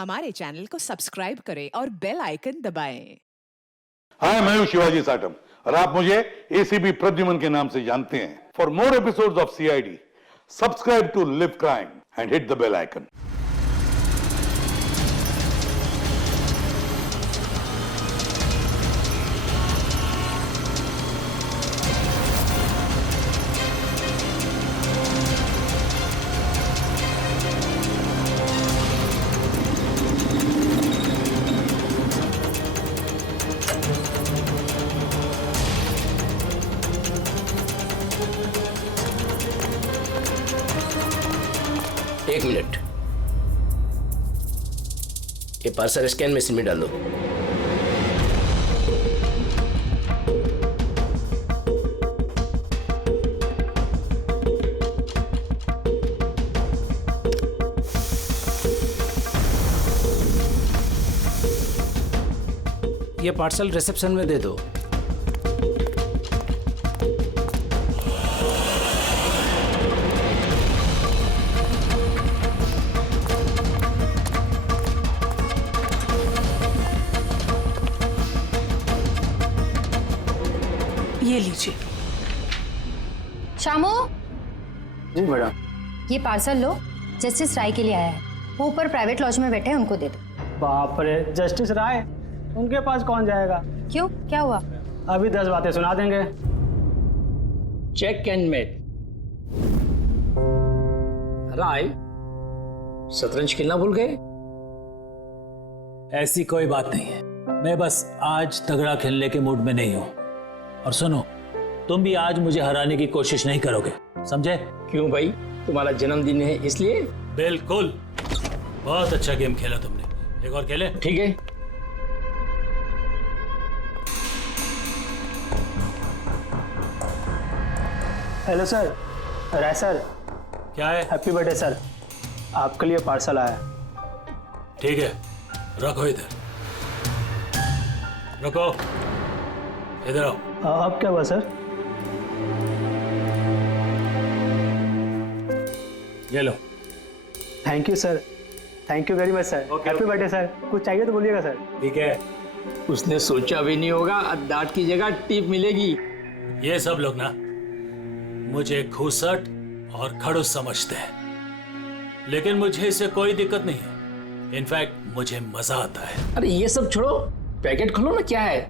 हमारे चैनल को सब्सक्राइब करें और बेल आइकन दबाएं। हाय, मैं हूं शिवाजी साटम और आप मुझे एसीपी प्रद्युमन के नाम से जानते हैं। For more episodes of CID, subscribe to Liv crime and hit the bell icon. एक मिनट, ये पार्सल स्कैन मशीन में डालो। ये पार्सल रिसेप्शन में दे दो। ये लीजिए। शामू, जी मैडम। ये पार्सल लो, जस्टिस राय के लिए आया है। वो ऊपर प्राइवेट लॉज में बैठे हैं, उनको दे दो। बाप रे, जस्टिस राय, उनके पास कौन जाएगा? क्यों, क्या हुआ? अभी 10 बातें सुना देंगे। Check and met. राय, शतरंज खेलना भूल गए? ऐसी कोई बात नहीं है, मैं बस आज तगड़ा खेलने के मूड में नहीं हूं। और सुनो, तुम भी आज मुझे हराने की कोशिश नहीं करोगे, समझे? क्यों भाई, तुम्हारा जन्मदिन है इसलिए? बिल्कुल, बहुत अच्छा गेम खेला तुमने। एक और खेले? ठीक है। हेलो सर, राय सर। क्या है? हैप्पी बर्थडे सर, आपके लिए पार्सल आया। ठीक है, रखो इधर, रखो इधर आओ। अब क्या हुआ सर? ये लो। Thank you sir, thank you very much sir. Happy birthday sir. कुछ चाहिए तो बोलिएगा सर। ठीक है। उसने सोचा भी नहीं होगा डांट की जगह टिप मिलेगी। ये सब लोग ना मुझे घूसट और खड़ूस समझते हैं, लेकिन मुझे इससे कोई दिक्कत नहीं है। इनफैक्ट मुझे मजा आता है। अरे ये सब छोड़ो, पैकेट खोलो ना, क्या है?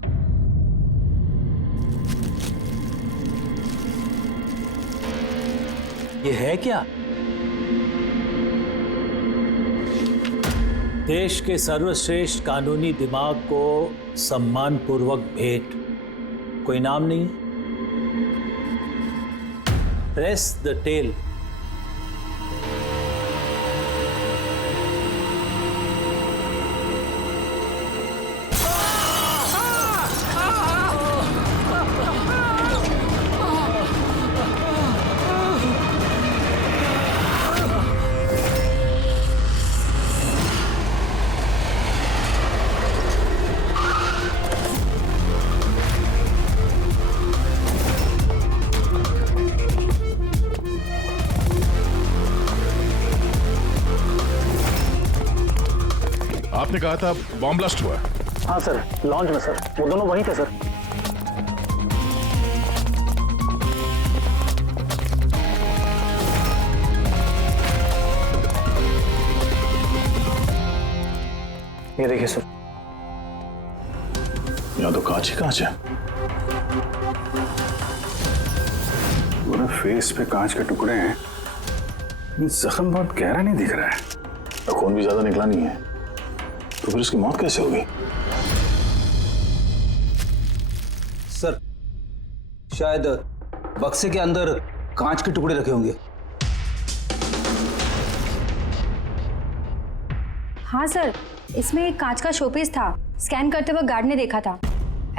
ये है क्या? देश के सर्वश्रेष्ठ कानूनी दिमाग को सम्मानपूर्वक भेंट। कोई नाम नहीं? Press the tail. आपने कहा था बॉम्ब ब्लास्ट हुआ? हाँ सर, लॉन्च में सर। वो दोनों वहीं थे सर। ये देखिए सर। यहाँ तो कांच ही कांच है। पूरे फेस पे कांच के टुकड़े हैं। जख्म बहुत गहरा नहीं दिख रहा है। खून भी ज्यादा निकला नहीं है, तो फिर इसकी मौत कैसे होगी? सर, शायद बक्से के अंदर कांच के टुकड़े रखे होंगे। हाँ सर, इसमें एक कांच का शोपीस था। स्कैन करते वक्त गार्ड ने देखा था।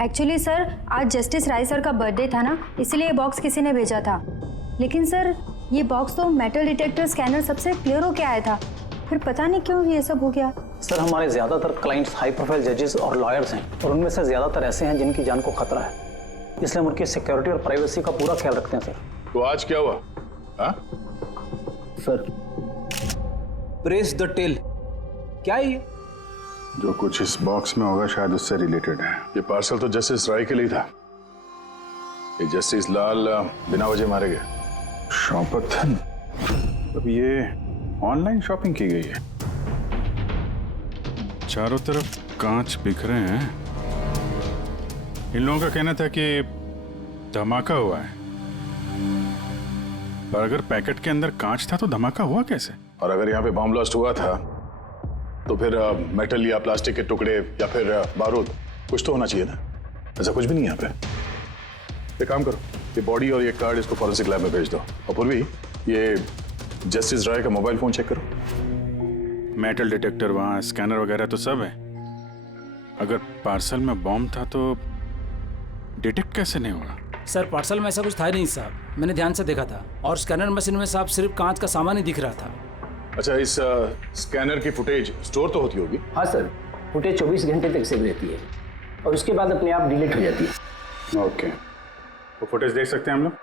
एक्चुअली सर, आज जस्टिस राय सर का बर्थडे था ना, इसलिए ये बॉक्स किसी ने भेजा था। लेकिन सर, ये बॉक्स तो मेटल डिटेक्टर स्कैनर सबसे क्लियर होके आया था, फिर पता नहीं क्यों ये सब हो गया। सर, हमारे ज्यादातर क्लाइंट्स हाई प्रोफाइल जजेस और लॉयर्स हैं, और उनमें से ज्यादातर ऐसे हैं जिनकी जान को खतरा है, इसलिए हम उनकी सिक्योरिटी और प्राइवेसी का पूरा ख्याल रखते हैं सर। तो आज क्या हुआ? हाँ? सर, प्रेस द टेल, क्या है ये? जो कुछ इस बॉक्स में होगा शायद उससे रिलेटेड है। ये पार्सल तो जस्टिस राय के लिए था। ये जस्टिस लाल बिना वजह मारे गए। शॉपथन, अब ये ऑनलाइन शॉपिंग की गई है। चारों तरफ कांच बिखरे हैं। इन लोगों का कहना था कि धमाका हुआ है, पर अगर पैकेट के अंदर कांच था तो धमाका हुआ कैसे? और अगर यहाँ पे बॉम्ब ब्लास्ट हुआ था तो फिर मेटल या प्लास्टिक के टुकड़े या फिर बारूद कुछ तो होना चाहिए ना। ऐसा कुछ भी नहीं यहाँ पे। एक काम करो, ये बॉडी और ये कार्ड इसको फॉरेंसिक लैब में भेज दो। और पूर्वी, ये जस्टिस राय का मोबाइल फोन चेक करो। मेटल डिटेक्टर वहाँ, स्कैनर वगैरह तो सब है। अगर पार्सल में बॉम्ब था तो डिटेक्ट कैसे नहीं हुआ? सर पार्सल में ऐसा कुछ था ही नहीं साहब, मैंने ध्यान से देखा था। और स्कैनर मशीन में साहब सिर्फ कांच का सामान ही दिख रहा था। अच्छा, इस स्कैनर की फुटेज स्टोर तो होती होगी? हाँ सर, फुटेज 24 घंटे तक सेव रहती है और उसके बाद अपने आप डिलीट हो जाती है। ओके, वो फुटेज देख सकते हैं हम लोग?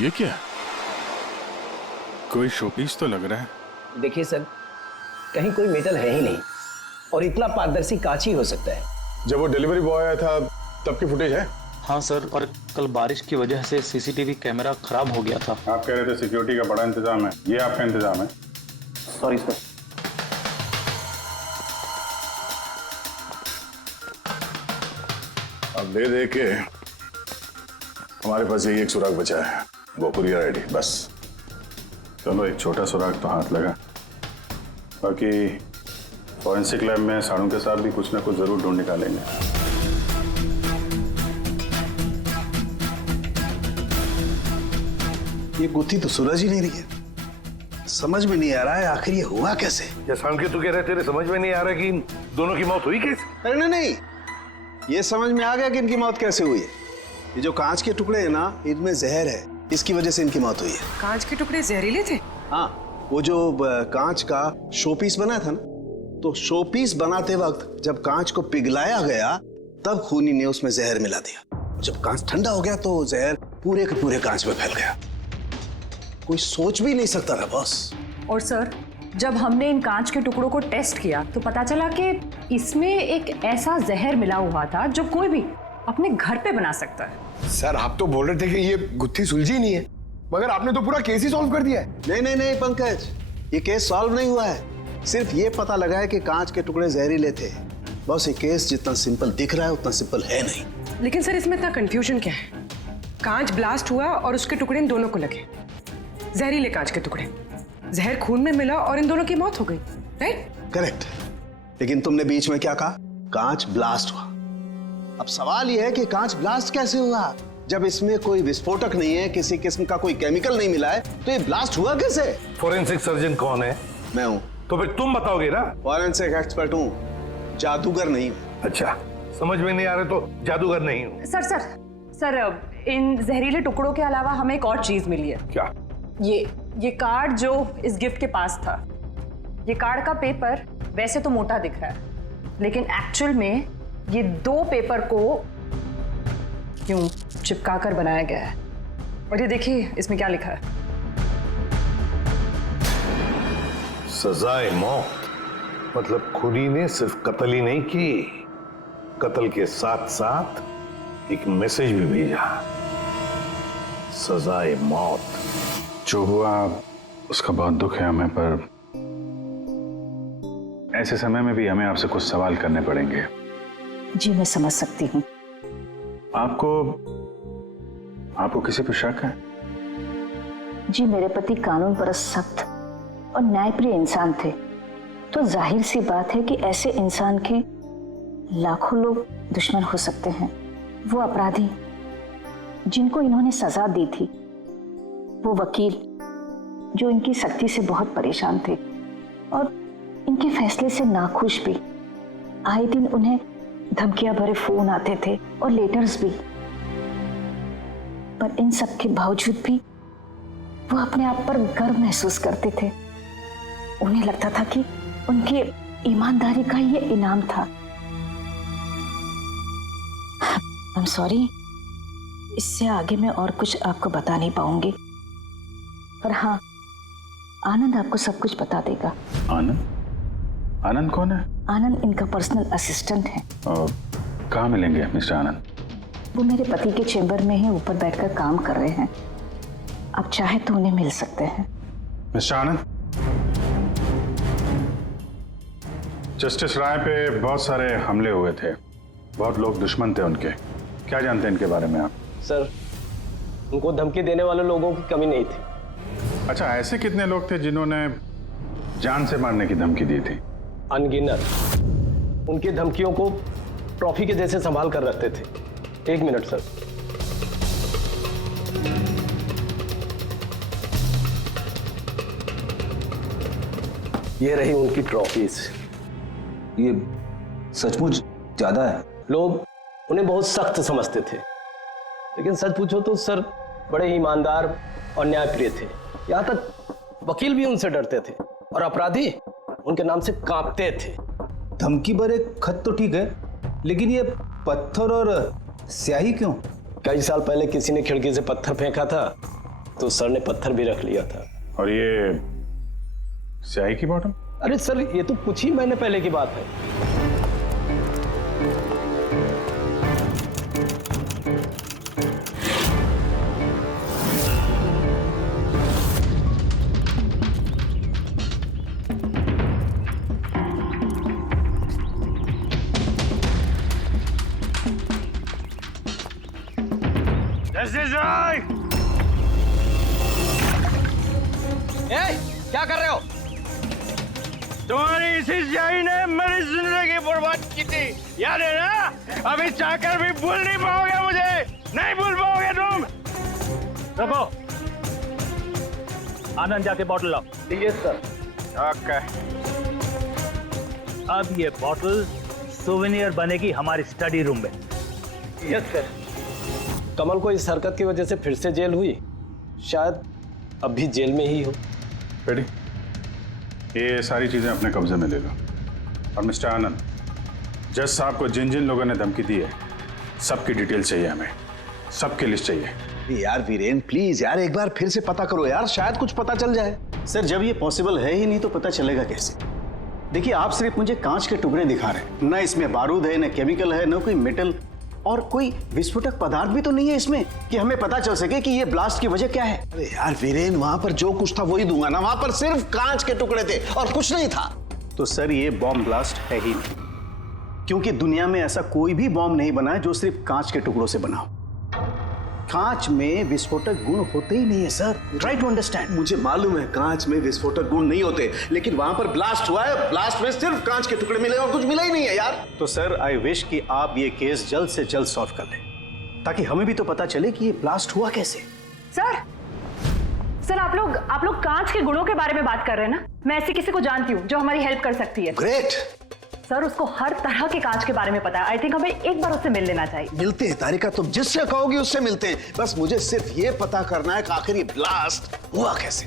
ये क्या? कोई शोपीस तो लग रहा है। देखिए सर, कहीं कोई मेटल है ही नहीं और इतना पारदर्शी कांच ही हो सकता है। जब वो डिलीवरी बॉय आया था तब की फुटेज है? हाँ सर, और कल बारिश की वजह से सीसीटीवी कैमरा खराब हो गया था। आप कह रहे थे सिक्योरिटी का बड़ा इंतजाम है, ये आपका इंतजाम है? Sorry sir. अब दे के हमारे पास यही एक सुराग बचा है, वो कुरियर आईडी बस। चलो, एक छोटा सुराग तो हाथ लगा। बाकी फॉरेंसिक लैब में साड़ू के साथ भी कुछ ना कुछ जरूर ढूंढ निकालेंगे। ये गुत्थी तो सूरज ही नहीं रही है। समझ में नहीं आ रहा है आखिर ये हुआ कैसे। या सांके तू कह रहे तेरे समझ में नहीं आ रहा कि इन दोनों की मौत हुई कैसे? अरे नहीं, ये समझ में आ गया कि इनकी मौत कैसे हुई है। ये जो कांच के टुकड़े हैं ना, इनमें जहर है, इसकी वजह से इनकी मौत हुई है। कांच के टुकड़े जहरीले थे? हाँ, वो जो कांच का शोपीस बना था ना, तो शोपीस बनाते वक्त जब कांच को पिघलाया गया तब खूनी ने उसमें जहर मिला दिया। जब कांच ठंडा हो गया तो जहर पूरे के पूरे कांच में फैल गया। कोई सोच भी नहीं सकता था बॉस। और सर, जब हमने इन कांच के टुकड़ों को टेस्ट किया तो पता चला कि इसमें एक ऐसा जहर मिला हुआ था जो कोई भी अपने घर पे बना सकता है। सर, आप तो बोल रहे थे कि ये गुत्थी सुलझी नहीं है, मगर आपने तो पूरा केस ही सॉल्व कर दिया है। नहीं नहीं नहीं पंकज, ये केस सॉल्व नहीं हुआ है। सिर्फ ये पता लगा है कि कांच के टुकड़े जहरीले थे। बस ये केस जितना सिंपल दिख रहा है उतना सिंपल है नहीं। लेकिन सर, इसमें इतना कंफ्यूजन क्या है? कांच ब्लास्ट हुआ और उसके टुकड़े इन दोनों को लगे, जहरीले कांच के टुकड़े। जहर खून में मिला और इन दोनों की मौत हो गई, राइट? करेक्ट। लेकिन तुमने बीच में क्या कहा? कांच ब्लास्ट हुआ। अब सवाल यह है कि कांच ब्लास्ट कैसे हुआ? जब इसमें कोई विस्फोटक नहीं है, किसी किस्म का कोई केमिकल नहीं मिला है, तो ये ब्लास्ट हुआ कैसे? फोरेंसिक सर्जन कौन है? मैं हूं। तो फिर तुम बताओगे ना। फॉरेंसिक एक्सपर्ट हूं, जादूगर नहीं हूं। अच्छा, समझ में नहीं आ रहा तो जादूगर नहीं हूं। सर, इन जहरीले टुकड़ों के अलावा हमें एक और चीज मिली है। क्या? ये कार्ड जो इस गिफ्ट के पास था, ये कार्ड का पेपर वैसे तो मोटा दिख रहा है, लेकिन एक्चुअल में ये 2 पेपर को यूं चिपका कर बनाया गया है। और ये देखिए इसमें क्या लिखा है। सजाए मौत, मतलब खूनी ने सिर्फ कत्ल ही नहीं की, कत्ल के साथ साथ एक मैसेज भी भेजा, सजाए मौत। जो हुआ उसका बहुत दुख है हमें, पर ऐसे समय में भी हमें आपसे कुछ सवाल करने पड़ेंगे। जी मैं समझ सकती हूँ। आपको किसी पर शक है? जी मेरे पति कानून परस्त सख्त और न्यायप्रिय इंसान थे, तो जाहिर सी बात है कि ऐसे इंसान के लाखों लोग दुश्मन हो सकते हैं। वो अपराधी जिनको इन्होंने सजा दी थी, वो वकील जो इनकी सख्ती से बहुत परेशान थे और इनके फैसले से नाखुश भी। आए दिन उन्हें धमकियां भरे फोन आते थे और लेटर्स भी, पर इन सब के बावजूद भी वो अपने आप पर गर्व महसूस करते थे। उन्हें लगता था कि उनकी ईमानदारी का ये इनाम था। आई एम सॉरी, इससे आगे मैं और कुछ आपको बता नहीं पाऊंगी, पर हाँ, आनंद आपको सब कुछ बता देगा। आनंद? आनंद कौन है? आनंद इनका पर्सनल असिस्टेंट है। कहाँ मिलेंगे मिस्टर आनंद? वो मेरे पति के चेंबर में ही ऊपर बैठकर काम कर रहे हैं, आप चाहे तो उन्हें मिल सकते हैं। मिस्टर आनंद, जस्टिस राय पे बहुत सारे हमले हुए थे, बहुत लोग दुश्मन थे उनके, क्या जानते हैं इनके बारे में आप? सर, उनको धमकी देने वाले लोगों की कमी नहीं थी। अच्छा, ऐसे कितने लोग थे जिन्होंने जान से मारने की धमकी दी थी? अनगिनत। उनकी धमकियों को ट्रॉफी के जैसे संभाल कर रखते थे। एक मिनट सर। ये रही उनकी ट्रॉफीज। ये सचमुच ज्यादा है। लोग उन्हें बहुत सख्त समझते थे, लेकिन सच पूछो तो सर बड़े ईमानदार और न्यायप्रिय थे। यहाँ तक वकील भी उनसे डरते थे और अपराधी उनके नाम से कांपते थे। धमकी भरे खत तो ठीक है, लेकिन ये पत्थर और स्याही क्यों? कई साल पहले किसी ने खिड़की से पत्थर फेंका था, तो सर ने पत्थर भी रख लिया था। और ये स्याही की बॉटल? अरे सर, ये तो कुछ ही महीने पहले की बात है। क्या कर रहे हो? तुम्हारी इसी स्याही ने मेरी जिंदगी बर्बाद की थी, याद है ना? अभी चाहकर भी भूल नहीं पाओगे मुझे, नहीं भूल पाओगे तुम। रखो, आनंद जाके बॉटल लाओ। Yes sir. ओके। अब ये बॉटल सोवेनियर बनेगी हमारी स्टडी रूम में। Yes sir. कमल को इस हरकत की वजह से फिर से जेल हुई, शायद अब भी जेल में ही हो। रेडी? ये सारी चीजें अपने कब्जे में ले लो। और मिस्टर आनंद, जज साहब को जिन जिन लोगों ने धमकी दी है, सबकी डिटेल चाहिए हमें, सबकी लिस्ट चाहिए। यार वीरेन प्लीज यार, एक बार फिर से पता करो यार, शायद कुछ पता चल जाए। सर, जब ये पॉसिबल है ही नहीं तो पता चलेगा कैसे? देखिए, आप सिर्फ मुझे कांच के टुकड़े दिखा रहे हैं, ना इसमें बारूद है, ना केमिकल है, ना कोई मेटल, और कोई विस्फोटक पदार्थ भी तो नहीं है इसमें कि हमें पता चल सके कि ये ब्लास्ट की वजह क्या है। अरे यार वीरेन, वहां पर जो कुछ था वही दूंगा ना, वहां पर सिर्फ कांच के टुकड़े थे और कुछ नहीं था। तो सर, ये बॉम्ब ब्लास्ट है ही नहीं, क्योंकि दुनिया में ऐसा कोई भी बॉम्ब नहीं बना है जो सिर्फ कांच के टुकड़ों से बना हो। कांच में विस्फोटक गुण होते ही नहीं है सर, ट्राई टू अंडरस्टैंड। मुझे मालूम है कांच में विस्फोटक गुण नहीं होते, लेकिन वहां पर ब्लास्ट हुआ है, ब्लास्ट में सिर्फ कांच के टुकड़े मिले और कुछ मिला ही नहीं है यार। तो सर, आई विश कि आप ये केस जल्द से जल्द सॉल्व कर लें, ताकि हमें भी तो पता चले कि ये ब्लास्ट हुआ कैसे। सर आप लोग कांच के गुणों के बारे में बात कर रहे हैं ना? मैं ऐसे किसी को जानती हूँ जो हमारी हेल्प कर सकती है। ग्रेट सर, उसको हर तरह के कांच के बारे में पता है। आई थिंक हमें एक बार उससे मिल लेना चाहिए। मिलते हैं तारिका, तुम जिससे कहोगी उससे मिलते हैं, बस मुझे सिर्फ ये पता करना है कि आखिर ये ब्लास्ट हुआ कैसे।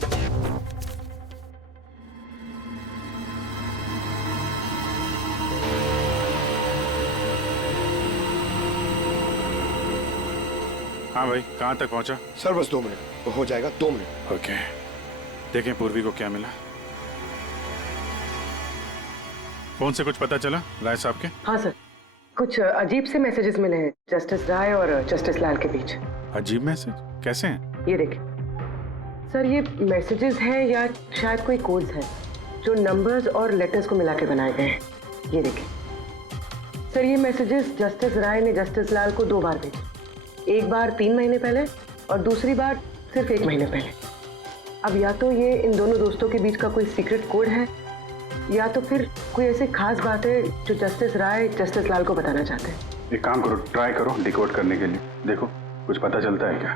हाँ भाई, कहाँ तक पहुँचा? सर बस 2 मिनट हो जाएगा, 2 मिनट। ओके, देखें पूर्वी को क्या मिला। फोन से कुछ पता चला राय साहब के? हाँ सर, कुछ अजीब से मैसेजेस मिले हैं जस्टिस राय और जस्टिस लाल के बीच। अजीब मैसेज? कैसे हैं? ये देखिए सर, ये मैसेजेस हैं या शायद कोई कोड्स हैं जो नंबर्स और लेटर्स को मिला के बनाए गए हैं। ये देखिए सर, ये मैसेजेस जस्टिस राय ने जस्टिस लाल को 2 बार भेजे, एक बार 3 महीने पहले और दूसरी बार सिर्फ 1 महीने पहले। अब या तो ये इन दोनों दोस्तों के बीच का कोई सीक्रेट कोड है, या तो फिर कोई ऐसी खास बात है जो जस्टिस राय जस्टिस लाल को बताना चाहते हैं। एक काम करो, ट्राई करो डिकोड करने के लिए, देखो कुछ पता चलता है क्या।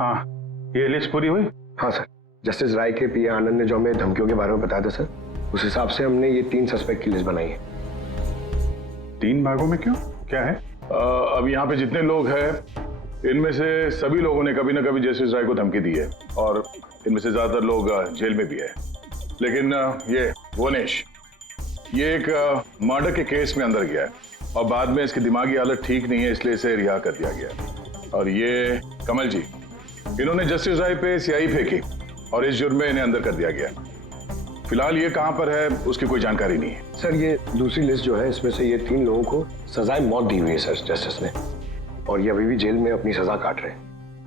हाँ, ये लिस्ट पूरी हुई? हाँ सर, जस्टिस राय के पीए आनंद ने जो हमें धमकियों के बारे में बताया था सर, उस हिसाब से हमने ये 3 सस्पेक्ट की लिस्ट बनाई है। 3 भागों में क्यों, क्या है? अब यहाँ पे जितने लोग हैं, इनमें से सभी लोगों ने कभी ना कभी जस्टिस राय को धमकी दी है और इनमें से ज्यादातर लोग जेल में भी है। लेकिन ये वनेश, ये एक मर्डर के केस में अंदर गया है और बाद में इसकी दिमागी हालत ठीक नहीं है, इसलिए इसे रिहा कर दिया गया। और ये कमल जी, इन्होंने जस्टिस राय पे स्याही फेंकी और इस जुर्म में इन्हें अंदर कर दिया गया। फिलहाल ये कहां पर है उसकी कोई जानकारी नहीं है। सर ये दूसरी लिस्ट जो है इसमें से ये 3 लोगों को सजाए मौत दी हुई है सर जस्टिस ने, और ये अभी भी जेल में अपनी सजा काट रहे हैं।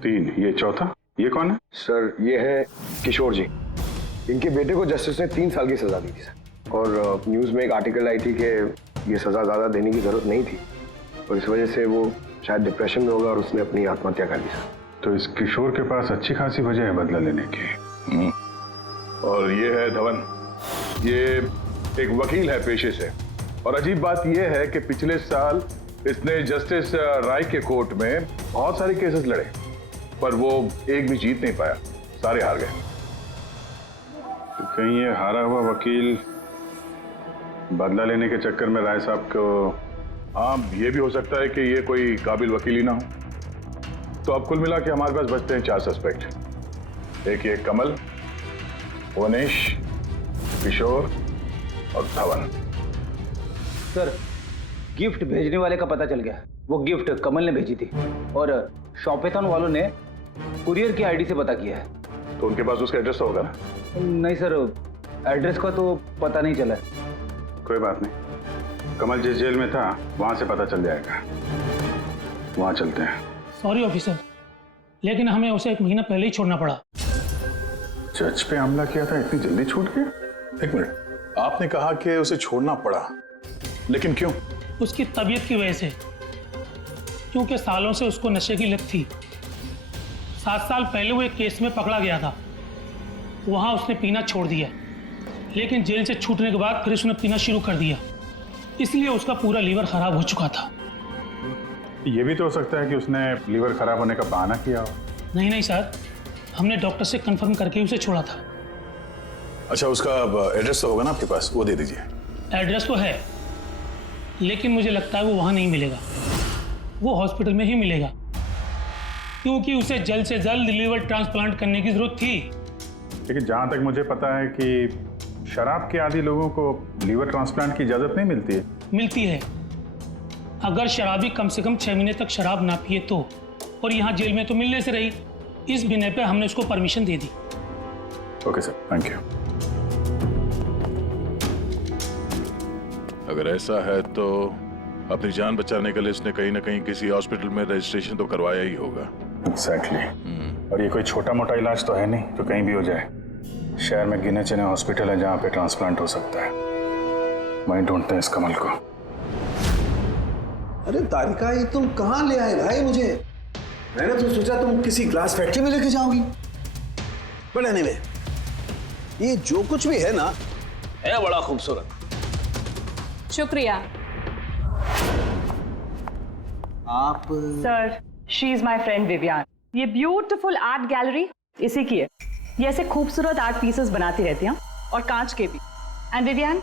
3, ये चौथा, ये कौन है? सर ये है किशोर जी, इनके बेटे को जस्टिस ने 3 साल की सजा दी थी सर, और न्यूज में एक आर्टिकल आई थी कि ये सजा ज्यादा देने की जरूरत नहीं थी और इस वजह से वो शायद डिप्रेशन में होगा और उसने अपनी आत्महत्या कर ली सर। तो इस किशोर के पास अच्छी खासी वजह है बदला लेने की। और ये है धवन, ये एक वकील है पेशे से, और अजीब बात यह है कि पिछले साल इसने जस्टिस राय के कोर्ट में बहुत सारे केसेस लड़े, पर वो एक भी जीत नहीं पाया, सारे हार गए। तो कहीं ये हारा हुआ वकील बदला लेने के चक्कर में राय साहब को, हाँ ये भी हो सकता है कि ये कोई काबिल वकील ही ना हो। तो अब कुल मिला के हमारे पास बचते हैं 4 सस्पेक्ट, एक ये कमल, वनेश, किशोर और धवन। सर गिफ्ट भेजने वाले का पता चल गया, वो गिफ्ट कमल ने भेजी थी और शॉपेथॉन वालों ने कुरियर की आईडी से पता किया है। तो उनके पास उसका एड्रेस तो होगा ना? नहीं सर, एड्रेस का तो पता नहीं चला। कोई बात नहीं, कमल जिस जेल में था वहां से पता चल जाएगा, वहां चलते हैं। सॉरी ऑफिसर, लेकिन हमें उसे 1 महीना पहले ही छोड़ना पड़ा। जज पे हमला किया था, इतनी जल्दी छूट गया? 1 मिनट, आपने कहा कि उसे छोड़ना पड़ा, लेकिन क्यों? उसकी तबीयत की वजह से, क्योंकि सालों से उसको नशे की लत थी। 7 साल पहले वो एक केस में पकड़ा गया था, वहां उसने पीना छोड़ दिया, लेकिन जेल से छूटने के बाद फिर उसने पीना शुरू कर दिया, इसलिए उसका पूरा लीवर खराब हो चुका था। ये भी तो हो सकता है कि उसने लीवर खराब होने का बहाना किया हो। नहीं नहीं सर, हमने डॉक्टर से कंफर्म करके उसे छोड़ा था। अच्छा, उसका एड्रेस तो होगा ना आपके पास, वो दे दीजिए। एड्रेस तो है, लेकिन मुझे लगता है वो वहां नहीं मिलेगा, वो हॉस्पिटल में ही मिलेगा, क्योंकि उसे जल्द से जल्द लीवर ट्रांसप्लांट करने की जरूरत थी। लेकिन जहां तक मुझे पता है कि शराब के आदी लोगों को लीवर ट्रांसप्लांट की इजाजत नहीं मिलती है। मिलती है, अगर शराबी कम से कम 6 महीने तक शराब ना पिए तो, और यहाँ जेल में तो मिलने से रही, इस बिना पे हमने उसको permission they the. Okay sir, thank you. अगर ऐसा है तो अपनी जान बचाने के लिए इसने कहीं ना कहीं किसी हॉस्पिटल में रजिस्ट्रेशन तो करवाया ही होगा। एग्जैक्टली। और ये कोई छोटा मोटा इलाज तो है नहीं तो कहीं भी हो जाए। शहर में गिने चुने हॉस्पिटल है जहाँ पे ट्रांसप्लांट हो सकता है। वहीं ढूंढते हैं इस कमल को। अरे तारिका, ये तुम कहाँ ले आए भाई मुझे? मैंने तो सोचा तुम किसी ग्लास फैक्ट्री में लेके जाओगी। बट एनीवे, ये जो कुछ भी है ना, है बड़ा खूबसूरत। शुक्रिया। आप sir, she is my friend Vivian. ये ब्यूटीफुल आर्ट गैलरी इसी की है। ये ऐसे खूबसूरत आर्ट पीसेस बनाती रहती हैं, और कांच के भी। एंड विवियान,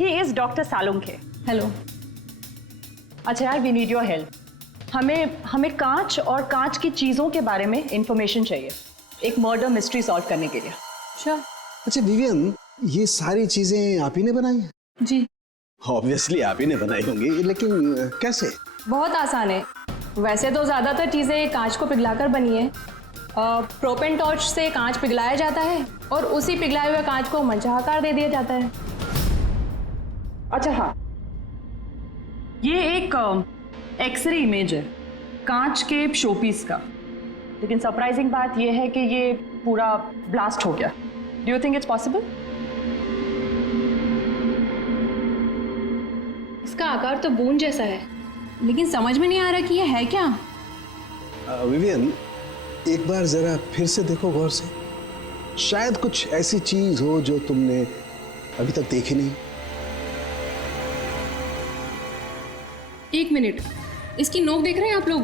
ये इज डॉक्टर सालुंग है। हेलो। अच्छा यार, वी नीड योर हेल्प। हमें कांच और कांच की चीजों के बारे में इंफॉर्मेशन चाहिए, एक मर्डर मिस्ट्री सॉल्व करने के लिए। श्योर। अच्छा विवियन, ये सारी चीजें आप ही ने बनाई हैं? जी। ऑब्वियसली आप ही ने बनाई होंगी, लेकिन कैसे? बहुत आसान है। वैसे तो ज़्यादातर चीज़ें कांच को पिघलाकर बनी है। प्रोपेन टॉर्च से कांच पिघलाया जाता है और उसी पिघलाए हुए कांच को मनचाहा आकार दे दिया जाता है। अच्छा हाँ, ये एक एक्सरे इमेज है कांच के शोपीस का, लेकिन सरप्राइजिंग बात यह है कि ये पूरा ब्लास्ट हो गया। Do you think it's possible? इसका आकार तो बूंद जैसा है, लेकिन समझ में नहीं आ रहा कि ये है क्या। विवियन, एक बार जरा फिर से देखो गौर से, शायद कुछ ऐसी चीज हो जो तुमने अभी तक देखी नहीं। एक मिनट, इसकी नोक देख रहे हैं आप लोग?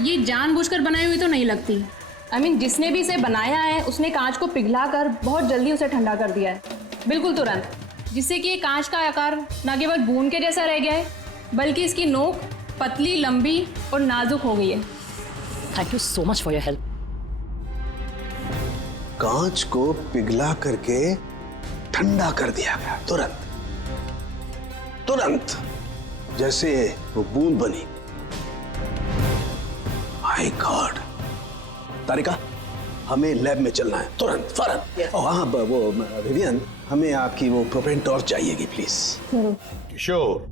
ये जानबूझकर बनाई हुई तो नहीं लगती। I mean, जिसने भी इसे बनाया है उसने कांच को पिघलाकर बहुत जल्दी उसे ठंडा कर दिया है, बिल्कुल तुरंत, जिससे कि ये कांच का आकार न केवल बूंद के जैसा रह गया है, बल्कि इसकी नोक पतली, लंबी और नाजुक हो गई है। Thank you so much for your help. कांच को पिघला करके ठंडा कर दिया गया तुरंत। जैसे वो बूंद बनी। My God. तारिका, हमें लैब में चलना है तुरंत, फौरन। और हाँ, वो विवियन, हमें आपकी वो प्रोपेन टॉर्च चाहिएगी प्लीज। किशोर,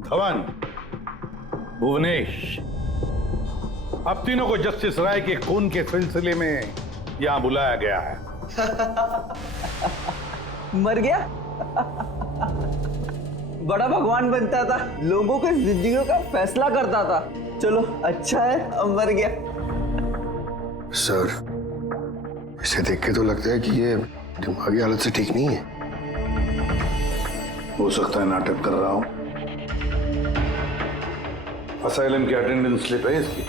धवन, भुवनेश, अब तीनों को जस्टिस राय के खून के सिलसिले में यहां बुलाया गया है। मर गया? बड़ा भगवान बनता था, लोगों के जिंदगियों का फैसला करता था। चलो अच्छा है अब मर गया। सर, इसे देख के तो लगता है कि ये दिमागी हालत से ठीक नहीं है। हो सकता है नाटक कर रहा हूं। असाइलम की अटेंडेंस स्लिप है इसकी।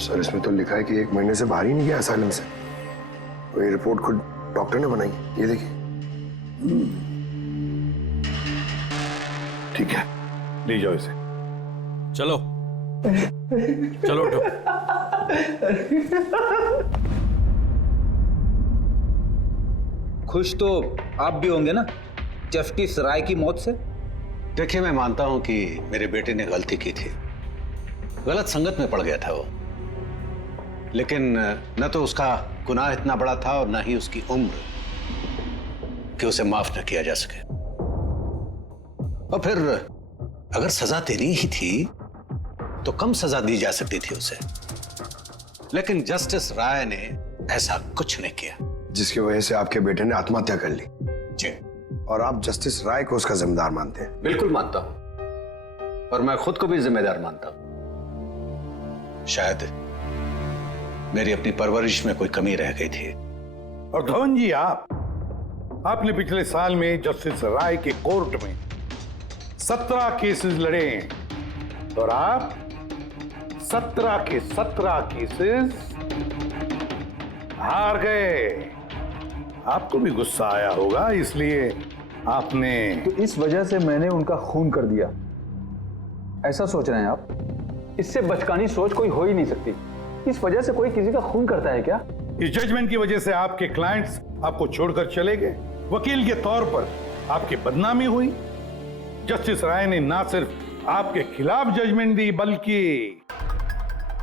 सर, इसमें तो लिखा है कि 1 महीने से बाहर ही नहीं गया असाइलम से। ये रिपोर्ट खुद डॉक्टर ने बनाई, ये देखिए। ठीक है, ले जाओ इसे। चलो चलो उठो। खुश तो आप भी होंगे ना जस्टिस राय की मौत से? देखिए, मैं मानता हूं कि मेरे बेटे ने गलती की थी, गलत संगत में पड़ गया था वो, लेकिन न तो उसका गुनाह इतना बड़ा था और न ही उसकी उम्र कि उसे माफ न किया जा सके। और फिर अगर सजा देनी ही थी तो कम सजा दी जा सकती थी उसे, लेकिन जस्टिस राय ने ऐसा कुछ नहीं किया, जिसकी वजह से आपके बेटे ने आत्महत्या कर ली। जी। और आप जस्टिस राय को उसका जिम्मेदार मानते हैं? बिल्कुल मानता हूं, और मैं खुद को भी जिम्मेदार मानता हूं। शायद मेरी अपनी परवरिश में कोई कमी रह गई थी। और धवन जी, आपने पिछले साल में जस्टिस राय के कोर्ट में 17 केसेस लड़े हैं और आप 17 के 17 केसेस हार गए। आपको भी गुस्सा आया होगा, इसलिए आपने तो इस वजह से मैंने उनका खून कर दिया, ऐसा सोच रहे हैं आप? इससे बचकानी सोच कोई हो ही नहीं सकती। इस वजह से कोई किसी का खून करता है क्या? इस जजमेंट की वजह से आपके क्लाइंट्स आपको छोड़कर चले गए, वकील के तौर पर आपकी बदनामी हुई। जस्टिस राय ने ना सिर्फ आपके खिलाफ जजमेंट दी, बल्कि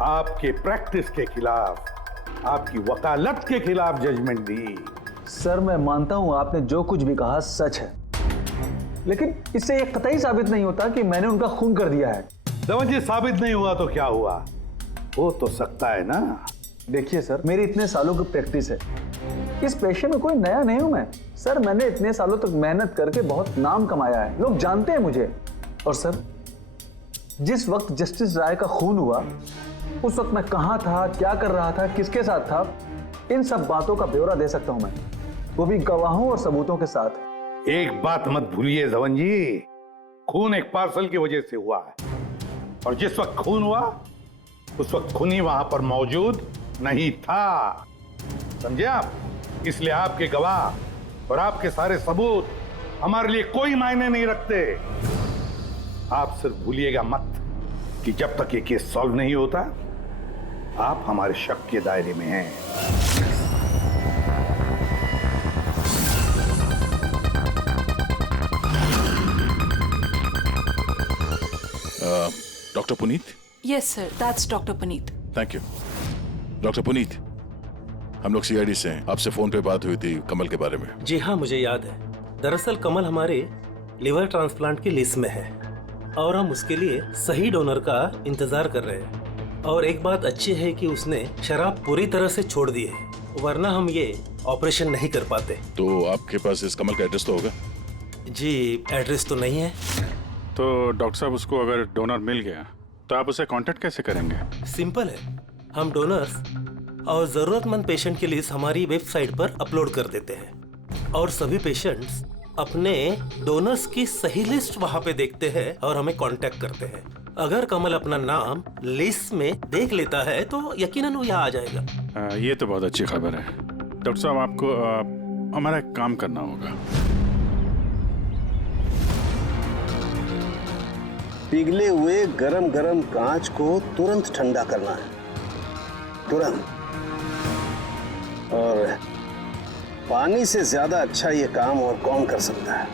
आपके प्रैक्टिस के खिलाफ, आपकी वकालत के खिलाफ जजमेंट दी। सर, मैं मानता हूं आपने जो कुछ भी कहा सच है, लेकिन इससे यह कतई साबित नहीं होता कि मैंने उनका खून कर दिया है। धवन जी, साबित नहीं हुआ तो क्या हुआ? हो तो सकता है ना। देखिए सर, मेरी इतने सालों की प्रैक्टिस है, इस पेशे में कोई नया नहीं हूं मैं। सर, मैंने इतने सालों तक मेहनत करके बहुत नाम कमाया है, लोग जानते हैं मुझे। और सर, जिस वक्त जस्टिस राय का खून हुआ, उस वक्त मैं कहां था, क्या कर रहा था, किसके साथ था, इन सब बातों का ब्यौरा दे सकता हूं मैं, वो भी गवाहों और सबूतों के साथ। एक बात मत भूलिए धवन जी, खून एक पार्सल की वजह से हुआ है, और जिस वक्त खून हुआ उस वक्त खूनी वहां पर मौजूद नहीं था, समझे आप? इसलिए आपके गवाह और आपके सारे सबूत हमारे लिए कोई मायने नहीं रखते। आप सिर्फ भूलिएगा मत कि जब तक ये केस सॉल्व नहीं होता, आप हमारे शक के दायरे में हैं। Doctor Puneet? Yes sir, that's doctor Puneet. Thank you. Doctor Puneet, हम लोग सीआईडी से हैं, आपसे फोन पे बात हुई थी कमल के बारे में। जी हाँ, मुझे याद है। दरअसल कमल हमारे लिवर ट्रांसप्लांट की लिस्ट में है और हम उसके लिए सही डोनर का इंतजार कर रहे हैं। और एक बात अच्छी है कि उसने शराब पूरी तरह से छोड़ दी है, वरना हम ये ऑपरेशन नहीं कर पाते। तो आपके पास इस कमल का एड्रेस तो होगा? जी, एड्रेस तो नहीं है। तो डॉक्टर साहब, उसको अगर डोनर मिल गया तो आप उसे कांटेक्ट कैसे करेंगे? सिंपल है, हम डोनर्स और जरूरतमंद पेशेंट की लिस्ट हमारी वेबसाइट पर अपलोड कर देते हैं और सभी पेशेंट्स अपने डोनर्स की सही लिस्ट वहां पे देखते हैं और हमें कांटेक्ट करते हैं। अगर कमल अपना नाम लिस्ट में देख लेता है तो यकीनन वो यहाँ आ जाएगा। ये तो बहुत अच्छी खबर है। डॉक्टर साहब, आपको हमारा एक काम करना होगा। पिघले हुए गरम गरम कांच को तुरंत ठंडा करना है, तुरंत। और पानी से ज्यादा अच्छा ये काम और कौन कर सकता है?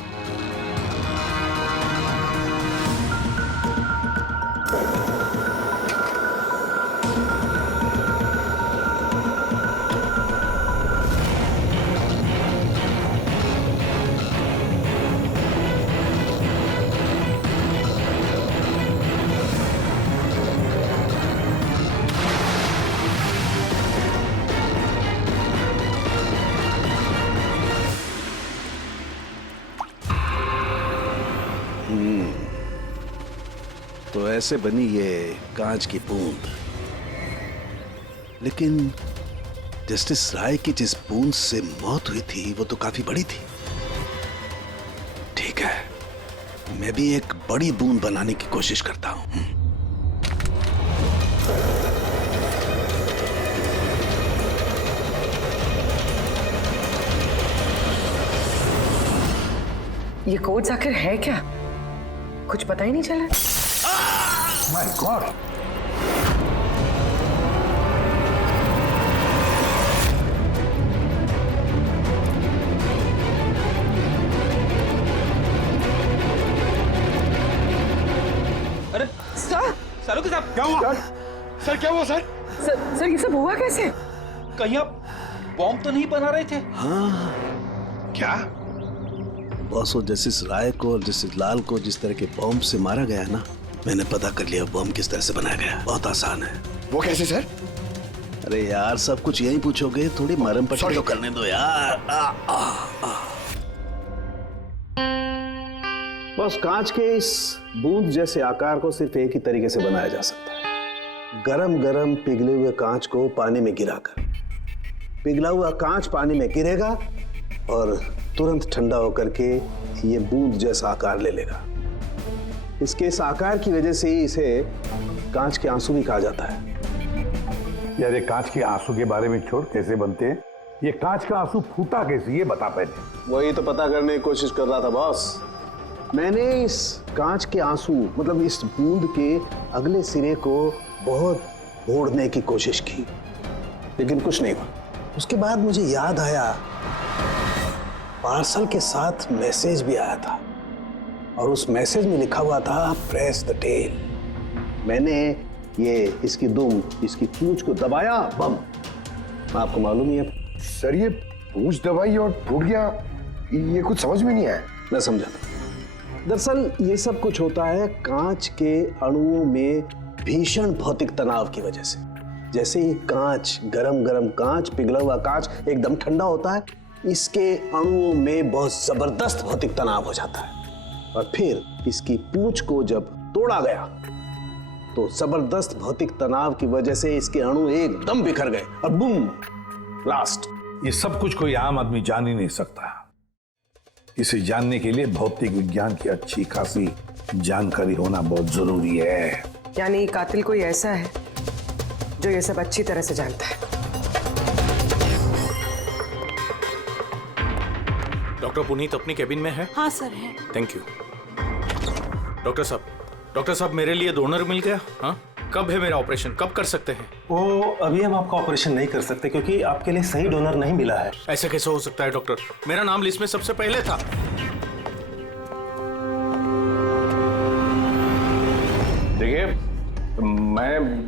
तो ऐसे बनी ये कांच की बूंद। लेकिन जस्टिस राय की जिस बूंद से मौत हुई थी वो तो काफी बड़ी थी। ठीक है, मैं भी एक बड़ी बूंद बनाने की कोशिश करता हूं। ये कोड्स आखिर है क्या? कुछ पता ही नहीं चला। My God! अरे सर, सालू साहब क्या हुआ? सर क्या हुआ सर? सर ये सब हुआ कैसे? कहीं आप बॉम्ब तो नहीं बना रहे थे? हाँ। क्या? बॉस, जस्टिस राय को और जस्टिस लाल को जिस तरह के बॉम्ब से मारा गया है ना, मैंने पता कर लिया बॉम्ब किस तरह से बनाया गया। बहुत आसान है। वो कैसे सर? अरे यार, सब कुछ यही पूछोगे, थोड़ी मरम पट्टी तो करने दो यार। बस कांच के इस बूंद जैसे आकार को सिर्फ एक ही तरीके से बनाया जा सकता है, गरम गरम पिघले हुए कांच को पानी में गिराकर। पिघला हुआ कांच पानी में गिरेगा और तुरंत ठंडा होकर के ये बूंद जैसा आकार ले लेगा। इसके इस आकार की वजह से ही इसे कांच के आंसू भी कहा जाता है। यार, ये कांच के आंसू के बारे में छोड़, कैसे बनते हैं? ये कांच का आंसू फूटा कैसे, ये बता पहले। वही तो पता करने की कोशिश कर रहा था बॉस। मैंने इस कांच के आंसू मतलब इस बूंद के अगले सिरे को बहुत मोड़ने की कोशिश की, लेकिन कुछ नहीं हुआ। उसके बाद मुझे याद आया, पार्सल के साथ मैसेज भी आया था और उस मैसेज में लिखा हुआ था प्रेस द टेल। मैंने ये इसकी दुम, इसकी पूंछ को दबाया, बम। आपको मालूम ही है सर, ये पूंछ दबाई और फूट गया, ये कुछ समझ में नहीं आया। मैं समझा। दरअसल ये सब कुछ होता है कांच के अणुओं में भीषण भौतिक तनाव की वजह से। जैसे ही कांच, गरम गरम कांच, पिघला हुआ कांच एकदम ठंडा होता है, इसके अणुओं में बहुत जबरदस्त भौतिक तनाव हो जाता है और फिर इसकी पूंछ को जब तोड़ा गया तो जबरदस्त भौतिक तनाव की वजह से इसके अणु एकदम बिखर गए और बूम, ब्लास्ट। ये सब कुछ कोई आम आदमी जान ही नहीं सकता। इसे जानने के लिए भौतिक विज्ञान की अच्छी खासी जानकारी होना बहुत जरूरी है। यानी कातिल कोई ऐसा है जो ये सब अच्छी तरह से जानता है। डॉक्टर पुनीत अपनी केबिन में है? हाँ सर है। Thank you. डॉक्टर साहब मेरे लिए डोनर मिल गया। हाँ, कब है मेरा ऑपरेशन, कब कर सकते हैं? वो अभी हम आपका ऑपरेशन नहीं कर सकते क्योंकि आपके लिए सही डोनर नहीं मिला है। ऐसे कैसे हो सकता है डॉक्टर? मेरा नाम लिस्ट में सबसे पहले था। देखिए,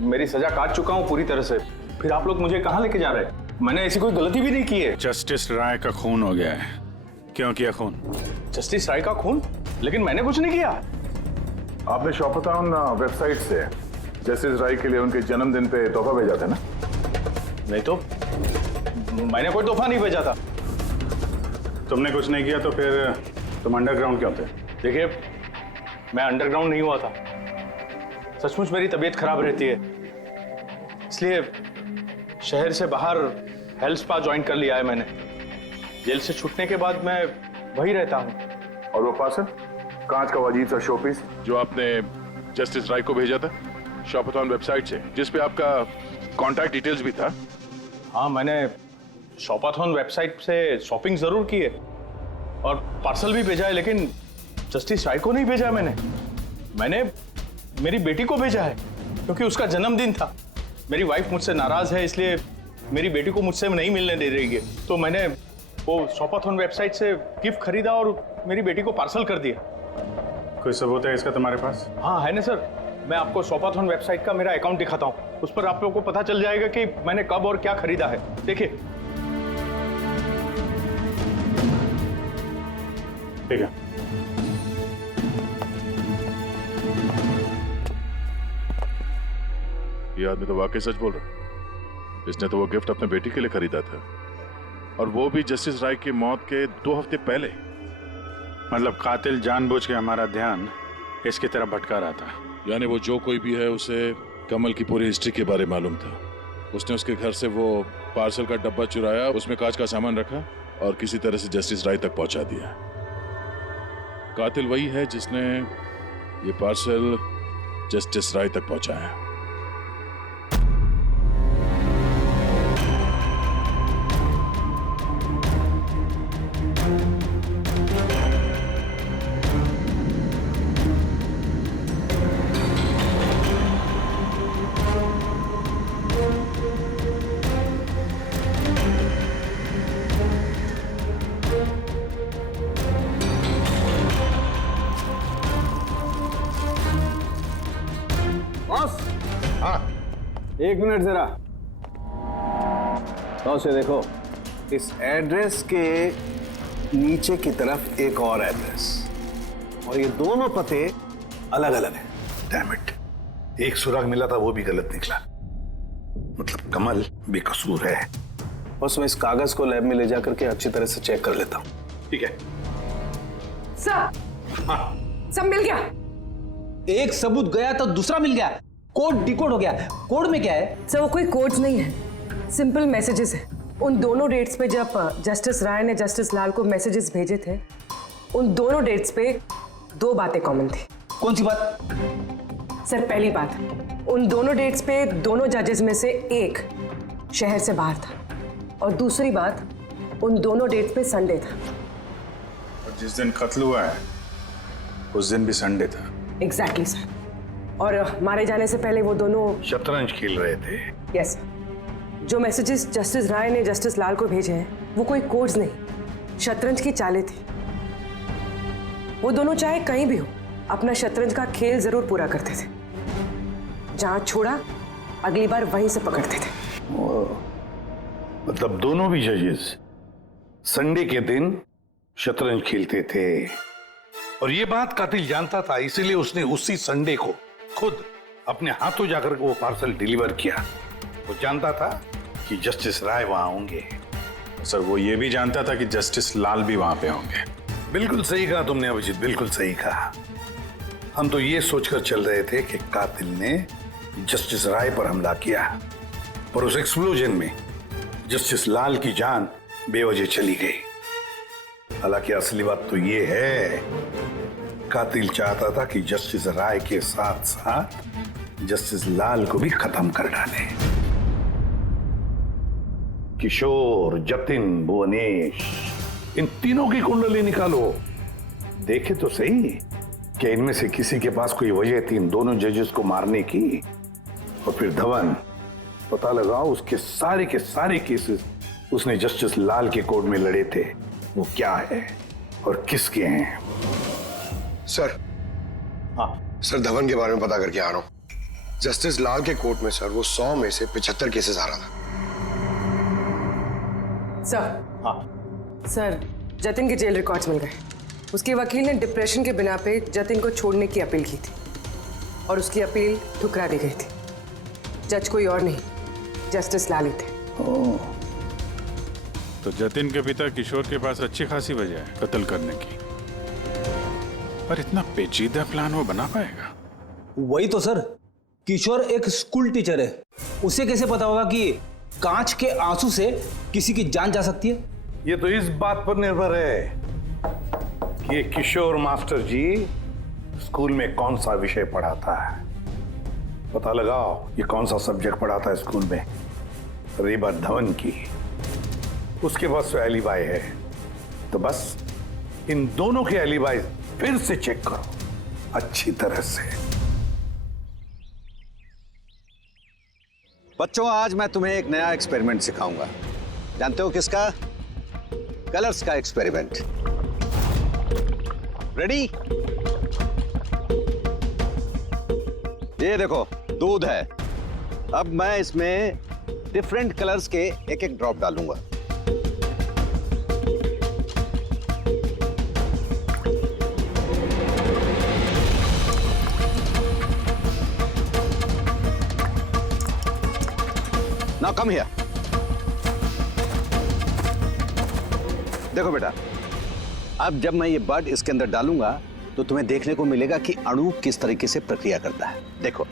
मेरी सजा काट चुका हूँ पूरी तरह से, फिर आप लोग मुझे कहाँ लेके जा रहे हैं? मैंने ऐसी कोई गलती भी नहीं की है। जस्टिस राय का खून हो गया है। क्यों किया खून? जस्टिस राय का खून? लेकिन मैंने कुछ नहीं किया। आपने शॉपटाउन वेबसाइट से जस्टिस राय के लिए उनके जन्मदिन पे तोहफा भेजा था ना? नहीं तो मैंने कोई तोहफा नहीं भेजा था। तुमने कुछ नहीं किया तो फिर तुम अंडरग्राउंड क्यों थे? देखिए, मैं अंडरग्राउंड नहीं हुआ था। सचमुच मेरी तबीयत खराब रहती है, इसलिए शहर से बाहर हेल्थ स्पा ज्वाइन कर लिया है मैंने। जेल से छूटने के बाद मैं वही रहता हूँ। और वो पार्सल, कांच का अजीब सा शोपीस जो आपने जस्टिस राय को भेजा था शॉपटाउन वेबसाइट से, जिसपे आपका कॉन्टैक्ट डिटेल्स भी था। हाँ, मैंने शॉपटाउन वेबसाइट से शॉपिंग जरूर की है और पार्सल भी भेजा है, लेकिन जस्टिस राय को नहीं भेजा। मैंने मेरी बेटी को भेजा है क्योंकि उसका जन्मदिन था। मेरी वाइफ मुझसे नाराज है, इसलिए मेरी बेटी को मुझसे नहीं मिलने दे रही है। तो मैंने वो शॉपाथॉन वेबसाइट से गिफ्ट खरीदा और मेरी बेटी को पार्सल कर दिया। कोई सबूत है इसका तुम्हारे पास? हाँ है ना सर, मैं आपको शॉपाथॉन वेबसाइट का मेरा अकाउंट दिखाता हूँ, उस पर आप लोगों को पता चल जाएगा कि मैंने कब और क्या खरीदा है। देखिए। ठीक है। ये आदमी तो वाकई सच बोल रहा है। इसने तो वो गिफ्ट अपने बेटी के लिए खरीदा था, और वो भी जस्टिस राय की मौत के 2 हफ्ते पहले। मतलब कातिल जानबूझ के हमारा ध्यान इसकी तरफ भटका रहा था। यानी वो जो कोई भी है, उसे कमल की पूरी हिस्ट्री के बारे में मालूम था। उसने उसके घर से वो पार्सल का डब्बा चुराया, उसमें कांच का सामान रखा और किसी तरह से जस्टिस राय तक पहुंचा दिया। कातिल वही है जिसने ये पार्सल जस्टिस राय तक पहुंचाया। बॉस, हाँ, 1 मिनट जरा। तो से देखो, इस एड्रेस के नीचे की तरफ एक और एड्रेस, और ये दोनों पते अलग अलग हैं। डैम इट, एक सुराग मिला था वो भी गलत निकला। मतलब कमल बेकसूर है। बस मैं इस कागज को लैब में ले जाकर के अच्छी तरह से चेक कर लेता हूँ। ठीक है सर। सब मिल गया। एक सबूत गया तो दूसरा मिल गया, कोड डिकोड हो गया। कोड में क्या है? सर वो कोई कोड्स नहीं है, सिंपल मैसेजेस है। उन दोनों डेट्स पे जब जस्टिस राय ने जस्टिस लाल को मैसेजेस भेजे थे, उन दोनों डेट्स पे 2 बातें कॉमन थी। कौन सी बात? सर पहली बात, उन दोनों डेट्स पे दोनों जजेस में से एक शहर से बाहर था, और दूसरी बात, उन दोनों डेट्स पे संडे था। और जिस दिन कत्ल हुआ है उस दिन भी संडे था। Exactly sir. और मारे जाने से पहले वो दोनों शतरंज खेल रहे थे। यस। जो मैसेजेस जस्टिस राय ने जस्टिस लाल को भेजे हैं वो कोई कोड्स नहीं, शतरंज की चालें थी। वो दोनों चाहे कहीं भी हो अपना शतरंज का खेल जरूर पूरा करते थे। जहां छोड़ा अगली बार वहीं से पकड़ते थे। मतलब दोनों भी जजेस संडे के दिन शतरंज खेलते थे, और ये बात कातिल जानता था, इसीलिए उसने उसी संडे को खुद अपने हाथों जाकर वो पार्सल डिलीवर किया। वो जानता था कि जस्टिस राय वहां होंगे। सर वो ये भी जानता था कि जस्टिस लाल भी वहां पे होंगे। बिल्कुल सही कहा तुमने अभिजीत, बिल्कुल सही कहा। हम तो ये सोचकर चल रहे थे कि कातिल ने जस्टिस राय पर हमला किया, पर उस एक्सप्लोजन में जस्टिस लाल की जान बेवजह चली गई। हालांकि असली बात तो ये है, कातिल चाहता था कि जस्टिस राय के साथ साथ जस्टिस लाल को भी खत्म कर डाले। किशोर, जतिन, भुवनेश, इन तीनों की कुंडली निकालो, देखे तो सही कि इनमें से किसी के पास कोई वजह थी इन दोनों जजेस को मारने की। और फिर धवन, पता लगाओ उसके सारे के सारे केसेस उसने जस्टिस लाल के कोर्ट में लड़े थे, वो क्या है और किसके हैं। सर, हाँ सर धवन के बारे में पता करके आ रहा हूं। जस्टिस लाल के कोर्ट में सर वो 100 में से 75 केसेस आ रहा था। सर। हाँ सर, जतिन के जेल रिकॉर्ड्स मिल गए। उसके वकील ने डिप्रेशन के बिना पे जतिन को छोड़ने की अपील की थी, और उसकी अपील ठुकरा दी गई थी। जज कोई और नहीं, जस्टिस लाल ही थे। तो जतिन के पिता किशोर के पास अच्छी खासी वजह है कत्ल करने की, पर इतना पेचीदा प्लान वो बना पाएगा? वही तो सर, किशोर एक स्कूल टीचर है, उसे कैसे पता होगा कि कांच के आंसू से किसी की जान जा सकती है? ये तो इस बात पर निर्भर है कि ये किशोर मास्टर जी स्कूल में कौन सा विषय पढ़ाता है। पता लगाओ ये कौन सा सब्जेक्ट पढ़ाता है स्कूल में। रेबा धवन की, उसके पास तो एलिबाई है, तो बस इन दोनों के एलिबाई फिर से चेक करो अच्छी तरह से। बच्चों, आज मैं तुम्हें एक नया एक्सपेरिमेंट सिखाऊंगा। जानते हो किसका? कलर्स का एक्सपेरिमेंट। रेडी? ये देखो दूध है। अब मैं इसमें डिफरेंट कलर्स के एक एक ड्रॉप डालूंगा। Now come here. देखो बेटा, अब जब मैं ये बड इसके अंदर डालूंगा तो तुम्हें देखने को मिलेगा कि अणु किस तरीके से प्रक्रिया करता है। देखो,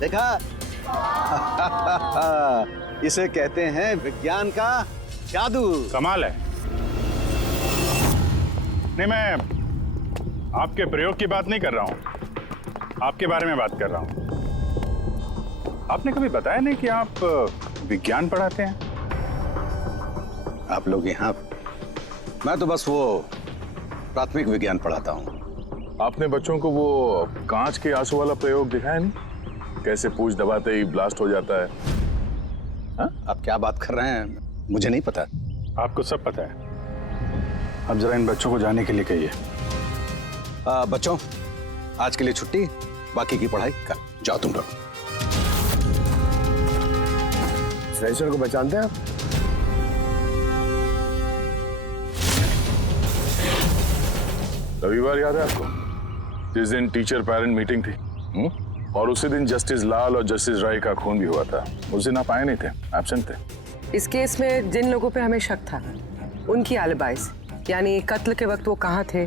देखा? इसे कहते हैं विज्ञान का जादू। कमाल है। नहीं, मैं आपके प्रयोग की बात नहीं कर रहा हूं, आपके बारे में बात कर रहा हूं। आपने कभी बताया नहीं कि आप विज्ञान पढ़ाते हैं? आप लोग यहाँ? मैं तो बस वो प्राथमिक विज्ञान पढ़ाता हूँ। आपने बच्चों को वो कांच के आंसू वाला प्रयोग दिखाया नहीं? कैसे पूछ दबाते ही ब्लास्ट हो जाता है। हाँ? आप क्या बात कर रहे हैं? मुझे नहीं पता। आपको सब पता है। अब जरा इन बच्चों को जाने के लिए कहिए। बच्चों, आज के लिए छुट्टी, बाकी की पढ़ाई कल। जाओ तुम लोग। सर को पहचानते हैं आप? रविवार याद है आपको, जिस दिन टीचर पेरेंट मीटिंग थी? और उसी दिन जस्टिस लाल और जस्टिस राय का खून भी हुआ था। उस दिन आप आए नहीं थे, एब्सेंट थे। इस केस में जिन लोगों पे हमें शक था उनकी एलिबाइज, यानी कत्ल के वक्त वो कहाँ थे,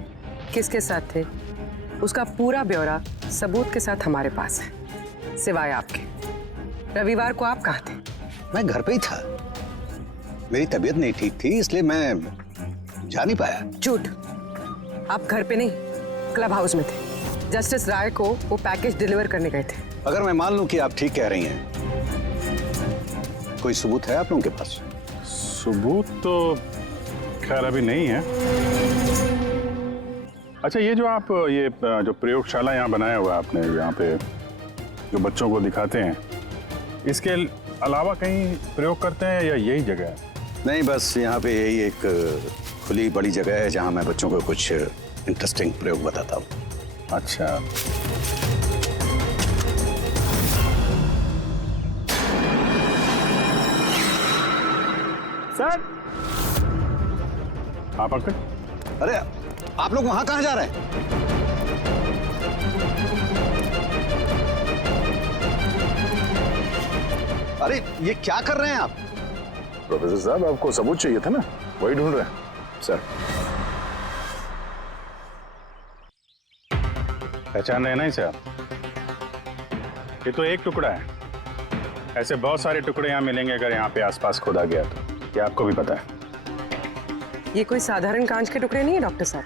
किसके साथ थे, उसका पूरा ब्यौरा सबूत के साथ हमारे पास है, सिवाय आपके। रविवार को आप कहाँ थे? मैं घर पे ही था। मेरी तबीयत नहीं ठीक थी, इसलिए मैं जा नहीं पाया। झूठ। आप घर पे नहीं, क्लब हाउस में थे। जस्टिस राय को वो पैकेज डिलीवर करने गए थे। अगर मैं मान लूं कि आप ठीक कह रही हैं, कोई सबूत है आप लोगों के पास? सबूत तो खैर अभी नहीं है। अच्छा, ये जो आप जो प्रयोगशाला यहाँ बनाया हुआ है आपने, यहाँ पे जो बच्चों को दिखाते हैं, इसके अलावा कहीं प्रयोग करते हैं या यही जगह है? नहीं, बस यहाँ पे यही एक खुली बड़ी जगह है जहाँ मैं बच्चों को कुछ इंटरेस्टिंग प्रयोग बताता हूँ। अच्छा, सर। आप अंकल? अरे, आप लोग वहां कहाँ जा रहे हैं? अरे, ये क्या कर रहे हैं आप? प्रोफेसर साहब, आपको सबूत चाहिए था ना, वही ढूंढ रहे हैं। सर, पहचान रहे ना इसे आप? ये तो एक टुकड़ा है। ऐसे बहुत सारे टुकड़े यहाँ मिलेंगे अगर यहाँ पे आसपास खोदा गया तो। क्या आपको भी पता है? ये कोई साधारण कांच के टुकड़े नहीं है डॉक्टर साहब।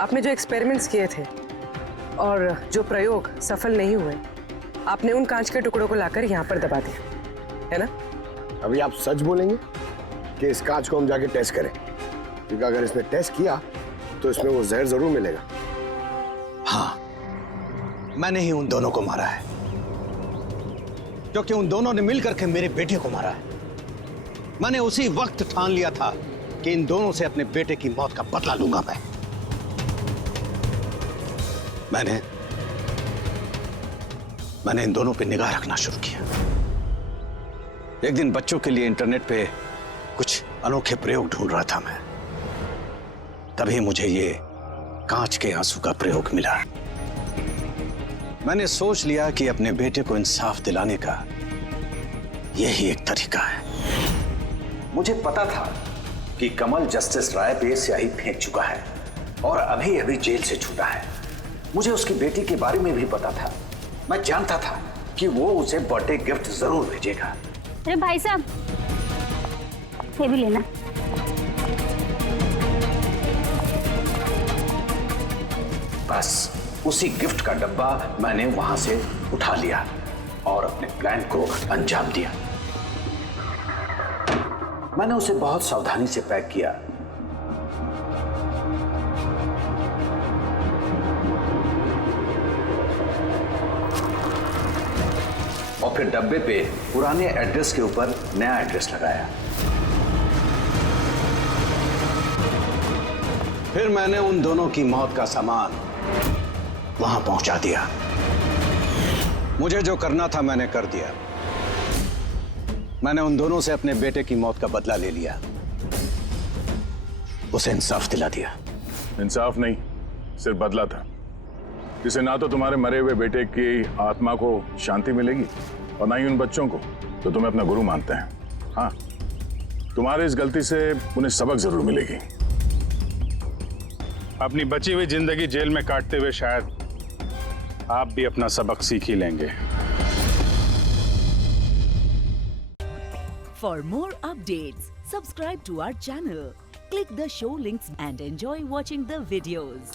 आपने जो एक्सपेरिमेंट्स किए थे और जो प्रयोग सफल नहीं हुए, आपने उन कांच के टुकड़ों को लाकर यहाँ पर दबा दिया, है ना? अभी आप सच बोलेंगे कि इस कांच को हम जाके टेस्ट करें? क्योंकि अगर इसने टेस्ट किया तो इसमें वो जहर जरूर मिलेगा। हाँ, मैंने ही उन दोनों को मारा है, क्योंकि उन दोनों ने मिलकर के मेरे बेटे को मारा है। मैंने उसी वक्त ठान लिया था कि इन दोनों से अपने बेटे की मौत का बदला लूंगा मैं। मैंने इन दोनों पे निगाह रखना शुरू किया। एक दिन बच्चों के लिए इंटरनेट पे कुछ अनोखे प्रयोग ढूंढ रहा था मैं, तभी मुझे ये कांच के आंसू का प्रयोग मिला। मैंने सोच लिया कि अपने बेटे को इंसाफ दिलाने का यही एक तरीका है। मुझे पता था कि कमल जस्टिस राय पे स्याही फेंक चुका है और अभी अभी जेल से छूटा है। मुझे उसकी बेटी के बारे में भी पता था। मैं जानता था कि वो उसे बर्थडे गिफ्ट जरूर भेजेगा। अरे भाई साहब, ये भी लेना। बस उसी गिफ्ट का डब्बा मैंने वहां से उठा लिया और अपने प्लान को अंजाम दिया। मैंने उसे बहुत सावधानी से पैक किया। के डब्बे पे पुराने एड्रेस के ऊपर नया एड्रेस लगाया। फिर मैंने उन दोनों की मौत का सामान वहां पहुंचा दिया। मुझे जो करना था मैंने कर दिया। मैंने उन दोनों से अपने बेटे की मौत का बदला ले लिया, उसे इंसाफ दिला दिया। इंसाफ नहीं, सिर्फ बदला था, जिसे ना तो तुम्हारे मरे हुए बेटे की आत्मा को शांति मिलेगी और ना ही उन बच्चों को जो तुम्हें अपना गुरु मानते हैं। हाँ, तुम्हारी इस गलती से उन्हें सबक जरूर मिलेगी। अपनी बची हुई जिंदगी जेल में काटते हुए शायद आप भी अपना सबक सीख ही लेंगे। For more updates, subscribe to our channel, click the show links and enjoy watching the videos.